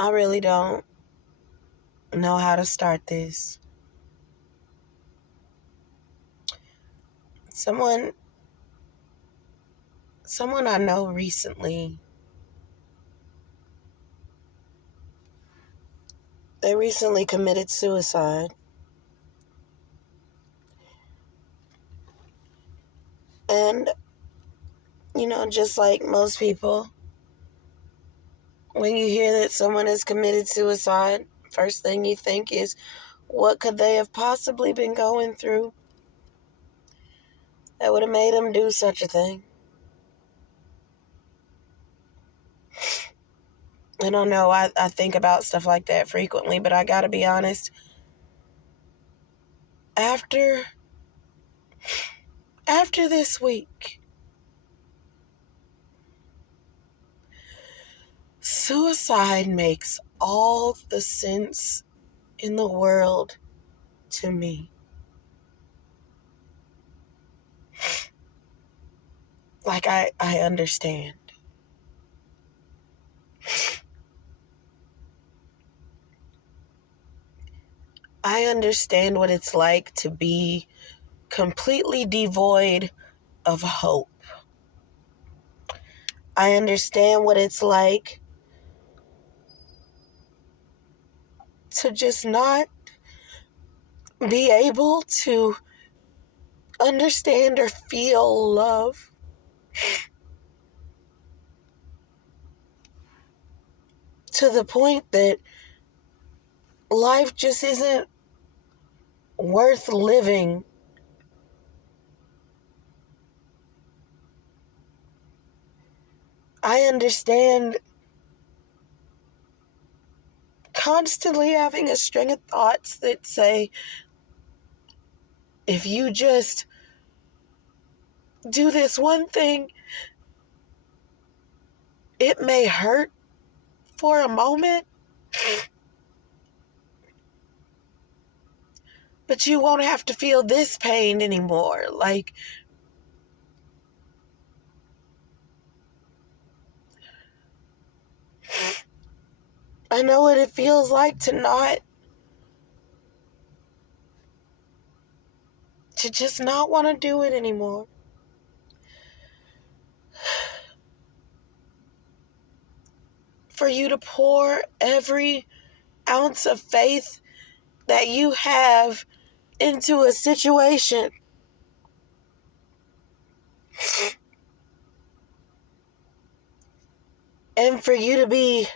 I really don't know how to start this. Someone I know recently, they recently committed suicide. And, just like most people, when you hear that someone has committed suicide, first thing you think is, what could they have possibly been going through that would have made them do such a thing? I don't know. I think about stuff like that frequently, but I gotta be honest. After this week, suicide makes all the sense in the world to me. Like, I understand. I understand what it's like to be completely devoid of hope. I understand what it's like to just not be able to understand or feel love. To the point that life just isn't worth living. I understand constantly having a string of thoughts that say, if you just do this one thing, it may hurt for a moment, but you won't have to feel this pain anymore. Like, I know what it feels like to just not want to do it anymore. For you to pour every ounce of faith that you have into a situation, and for you to be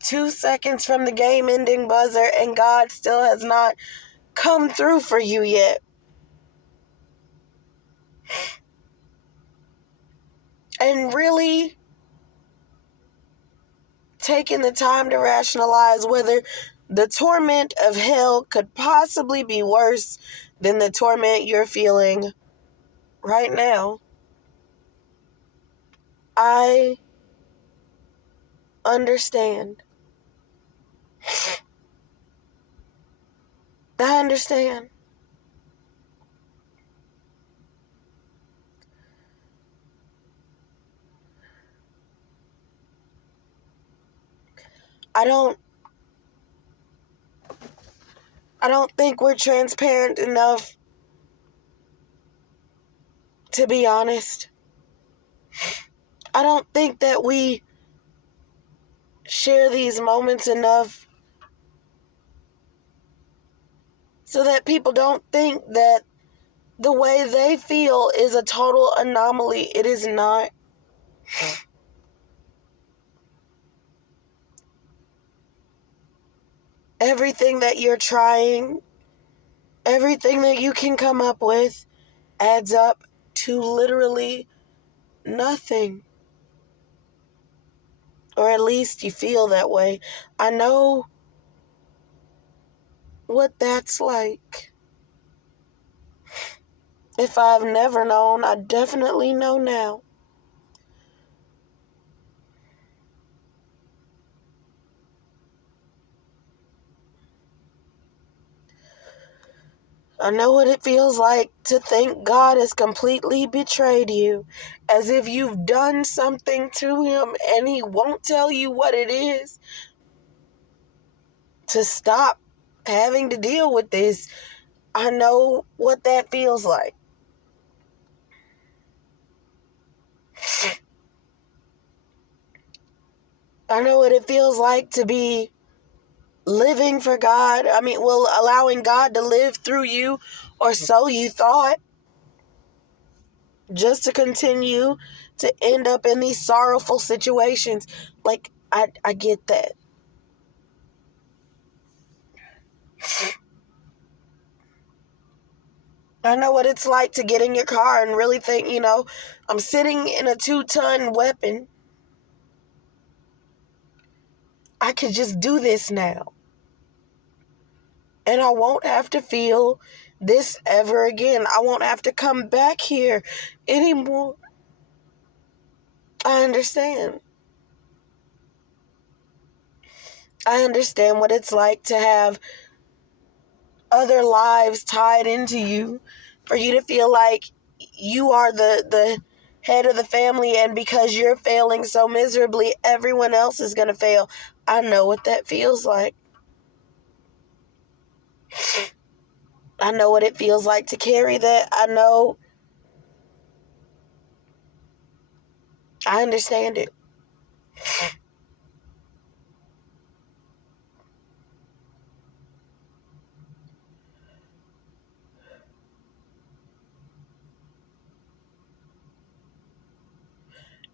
2 seconds from the game ending buzzer and God still has not come through for you yet. And really taking the time to rationalize whether the torment of hell could possibly be worse than the torment you're feeling right now. I understand. I understand. I don't think we're transparent enough, to be honest. I don't think that we share these moments enough so that people don't think that the way they feel is a total anomaly. It is not. Everything that you're trying, everything that you can come up with adds up to literally nothing. Or at least you feel that way. I know what that's like. If I've never known, I definitely know now. I know what it feels like to think God has completely betrayed you, as if you've done something to him and he won't tell you what it is. To stop having to deal with this. I know what that feels like. I know what it feels like to be living for God. Allowing God to live through you, or so you thought, just to continue to end up in these sorrowful situations. Like, I get that. I know what it's like to get in your car and really think, I'm sitting in a 2-ton weapon. I could just do this now. And I won't have to feel this ever again. I won't have to come back here anymore. I understand. I understand what it's like to have other lives tied into you, for you to feel like you are the head of the family, and because you're failing so miserably, everyone else is going to fail. I know what that feels like. I know what it feels like to carry that. I understand it.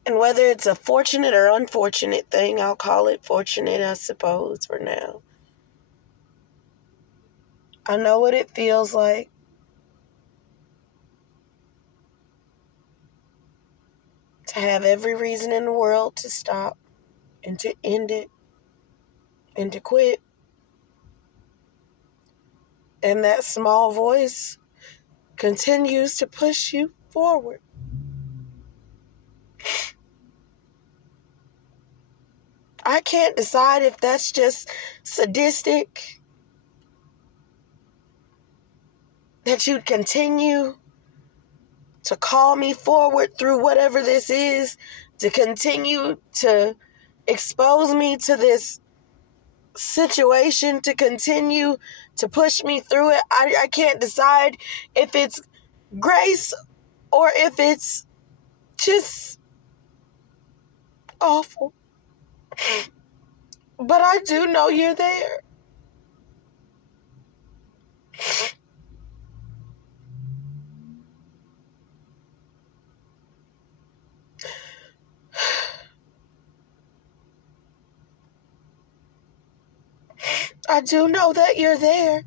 And whether it's a fortunate or unfortunate thing, I'll call it fortunate, I suppose, for now. I know what it feels like to have every reason in the world to stop and to end it and to quit. And that small voice continues to push you forward. I can't decide if that's just sadistic, that you'd continue to call me forward through whatever this is, to continue to expose me to this situation, to continue to push me through it. I can't decide if it's grace or if it's just awful. But I do know you're there. I do know that you're there.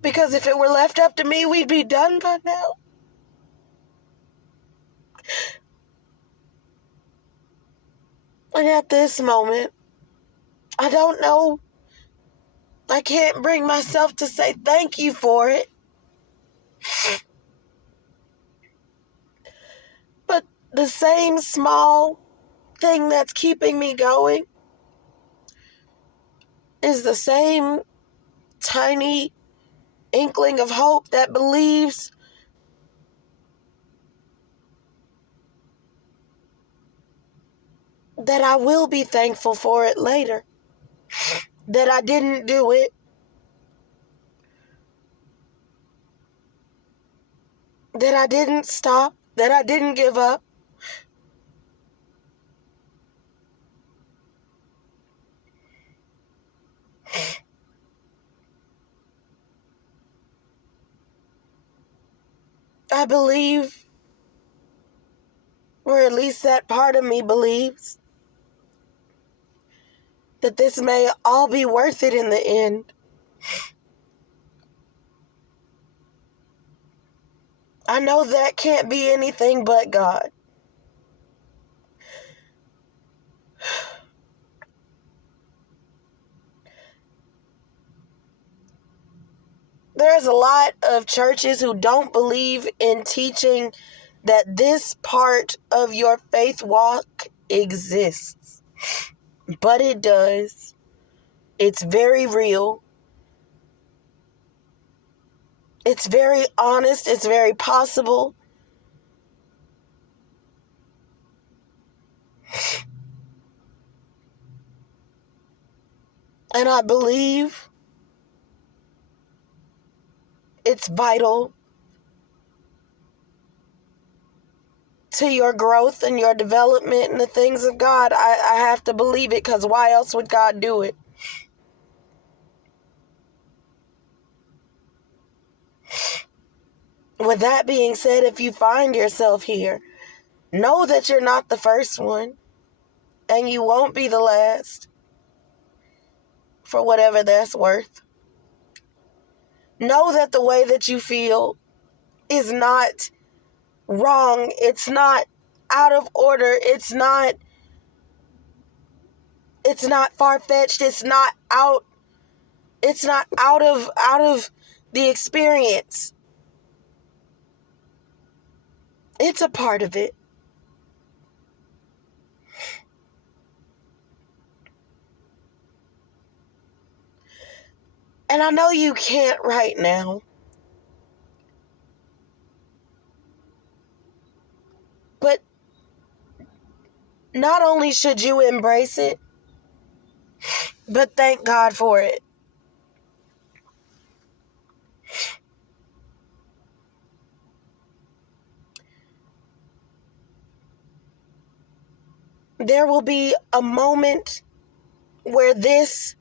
Because if it were left up to me, we'd be done by now. And at this moment, I don't know. I can't bring myself to say thank you for it. But the same small thing that's keeping me going is the same tiny inkling of hope that believes that I will be thankful for it later. That I didn't do it. That I didn't stop. That I didn't give up. I believe, or at least that part of me believes, that this may all be worth it in the end. I know that can't be anything but God. There's a lot of churches who don't believe in teaching that this part of your faith walk exists. But it does. It's very real. It's very honest. It's very possible. And I believe it's vital to your growth and your development and the things of God. I have to believe it, because why else would God do it? With that being said, if you find yourself here, know that you're not the first one, and you won't be the last, for whatever that's worth. Know that the way that you feel is not wrong. It's not out of order. It's not far-fetched. It's not out of the experience. It's a part of it. And I know you can't right now, but not only should you embrace it, but thank God for it. There will be a moment where this